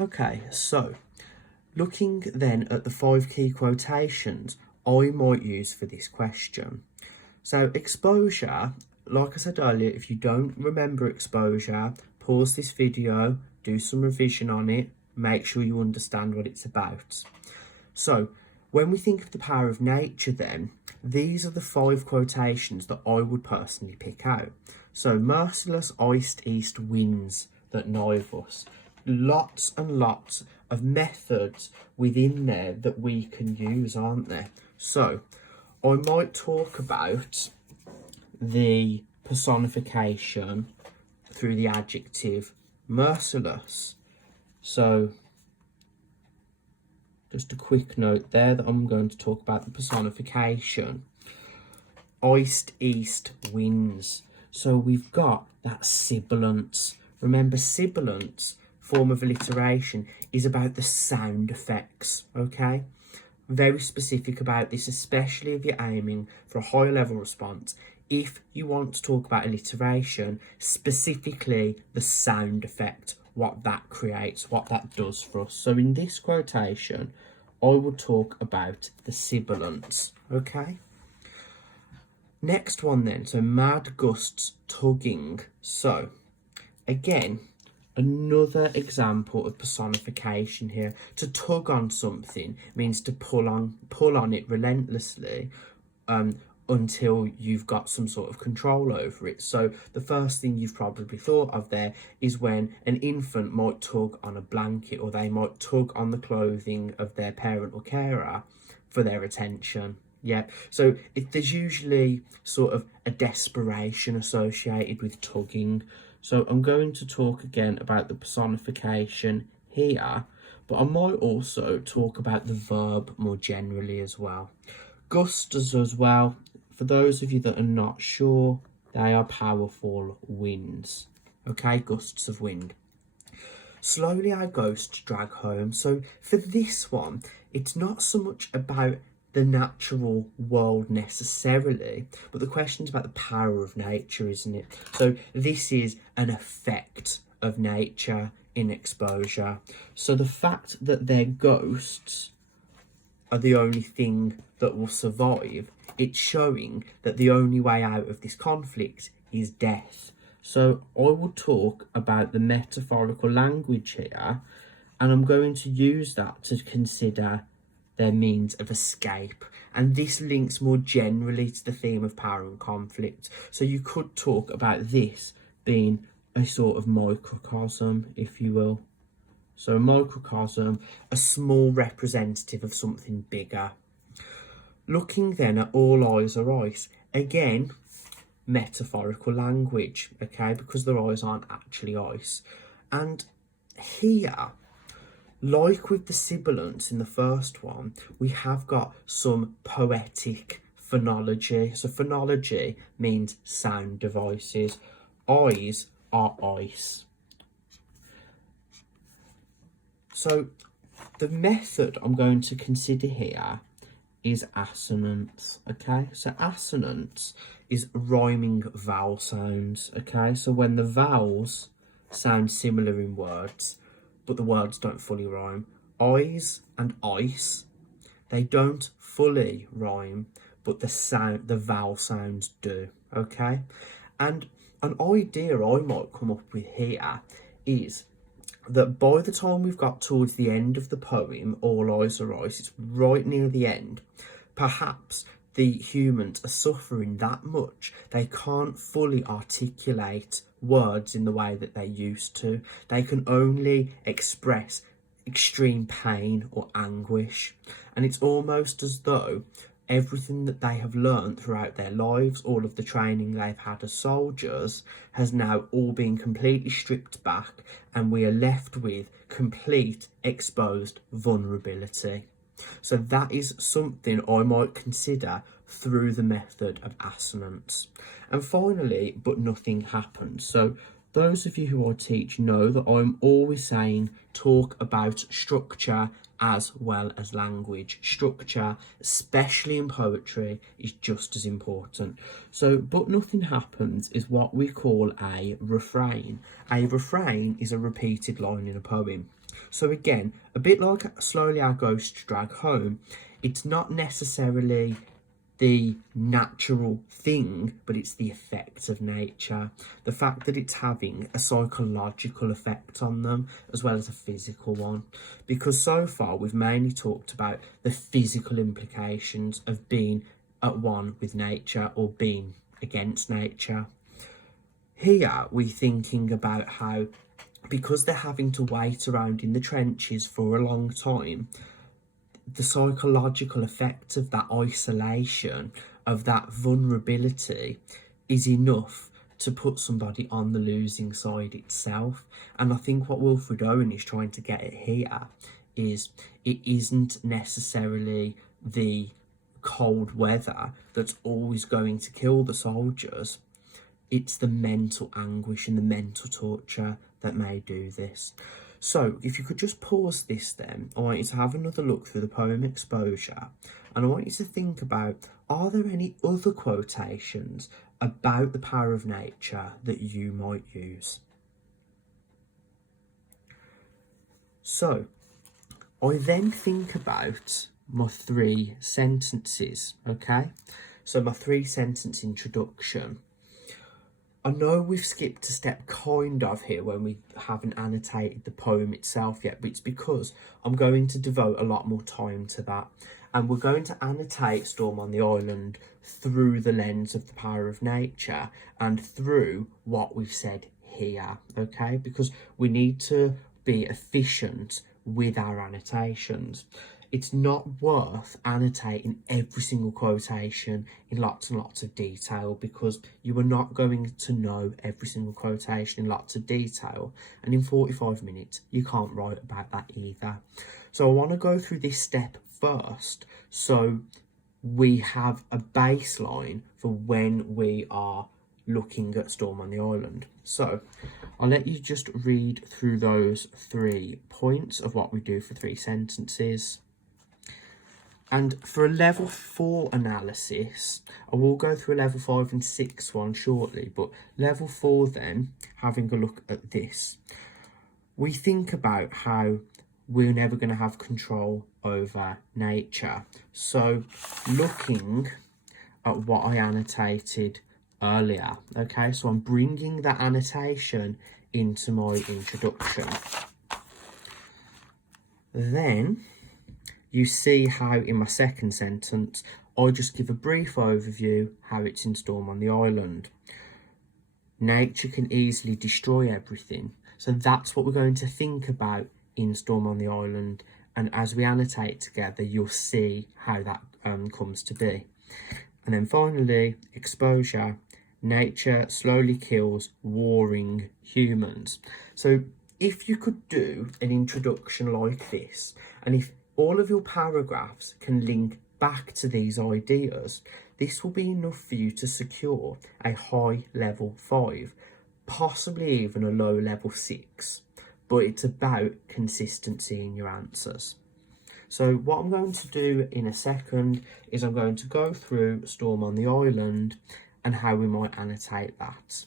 Okay, so looking then at the 5 key quotations I might use for this question. So exposure, like I said earlier, if you don't remember exposure, pause this video, do some revision on it, make sure you understand what it's about. So when we think of the power of nature then, these are the 5 quotations that I would personally pick out. So merciless iced east winds that knife us. Lots and lots of methods within there that we can use, aren't there? So I might talk about the personification through the adjective merciless. So just a quick note there that I'm going to talk about the personification. Iced east winds. So we've got that sibilance. Remember, sibilance, form of alliteration, is about the sound effects, okay? Very specific about this, especially if you're aiming for a higher level response. If you want to talk about alliteration, specifically the sound effect, what that creates, what that does for us. So in this quotation, I will talk about the sibilance, okay? Next one then, so mad gusts tugging. So again, another example of personification here. To tug on something means to pull on it relentlessly until you've got some sort of control over it. So the first thing you've probably thought of there is when an infant might tug on a blanket, or they might tug on the clothing of their parent or carer for their attention. Yeah, so there's usually sort of a desperation associated with tugging. So I'm going to talk again about the personification here, but I might also talk about the verb more generally as well. Gusts as well, for those of you that are not sure, they are powerful winds. Okay, gusts of wind. Slowly our ghosts drag home. So for this one, it's not so much about the natural world necessarily, but the question's about the power of nature, isn't it? So this is an effect of nature in exposure. So the fact that they're ghosts are the only thing that will survive, it's showing that the only way out of this conflict is death. So I will talk about the metaphorical language here, and I'm going to use that to consider their means of escape. And this links more generally to the theme of power and conflict. So you could talk about this being a sort of microcosm, if you will. So a microcosm, a small representative of something bigger. Looking then at all eyes are ice, again, metaphorical language, okay, because their eyes aren't actually ice. And here, like with the sibilance in the first one, we have got some poetic phonology. So phonology means sound devices. Eyes are ice. So the method I'm going to consider here is assonance, okay? So assonance is rhyming vowel sounds, okay? So when the vowels sound similar in words, but the words don't fully rhyme. Eyes and ice, they don't fully rhyme, but the vowel sounds do, okay? And an idea I might come up with here is that by the time we've got towards the end of the poem, All Eyes Are Ice, it's right near the end, perhaps the humans are suffering that much they can't fully articulate words in the way that they used to. They can only express extreme pain or anguish, and it's almost as though everything that they have learned throughout their lives, all of the training they've had as soldiers, has now all been completely stripped back, and we are left with complete exposed vulnerability. So that is something I might consider through the method of assonance. And finally, but nothing happens. So those of you who I teach know that I'm always saying talk about structure as well as language. Structure, especially in poetry, is just as important. So, but nothing happens is what we call a refrain. A refrain is a repeated line in a poem. So again, a bit like Slowly Our Ghosts Drag Home, it's not necessarily the natural thing, but it's the effect of nature. The fact that it's having a psychological effect on them as well as a physical one. Because so far we've mainly talked about the physical implications of being at one with nature or being against nature. Here we're thinking about how, because they're having to wait around in the trenches for a long time, the psychological effect of that isolation, of that vulnerability, is enough to put somebody on the losing side itself. And I think what Wilfred Owen is trying to get at here is it isn't necessarily the cold weather that's always going to kill the soldiers. It's the mental anguish and the mental torture that may do this. So if you could just pause this then, I want you to have another look through the poem Exposure, and I want you to think about, are there any other quotations about the power of nature that you might use? So I then think about my 3 sentences, okay? So my 3 sentence introduction. I know we've skipped a step kind of here when we haven't annotated the poem itself yet, but it's because I'm going to devote a lot more time to that. And we're going to annotate Storm on the Island through the lens of the power of nature and through what we've said here, okay? Because we need to be efficient with our annotations. It's not worth annotating every single quotation in lots and lots of detail, because you are not going to know every single quotation in lots of detail, and in 45 minutes you can't write about that either. So I want to go through this step first so we have a baseline for when we are looking at Storm on the Island. So I'll let you just read through those 3 points of what we do for 3 sentences. And for a level 4 analysis, I will go through a level 5 and 6 one shortly, but level 4 then, having a look at this, we think about how we're never going to have control over nature. So looking at what I annotated earlier, okay, so I'm bringing that annotation into my introduction. Then you see how in my second sentence, I just give a brief overview how it's in Storm on the Island. Nature can easily destroy everything. So that's what we're going to think about in Storm on the Island. And as we annotate together, you'll see how that comes to be. And then finally, Exposure. Nature slowly kills warring humans. So if you could do an introduction like this, and if all of your paragraphs can link back to these ideas, this will be enough for you to secure a high level 5, possibly even a low level 6, but it's about consistency in your answers. So what I'm going to do in a second is I'm going to go through Storm on the Island and how we might annotate that.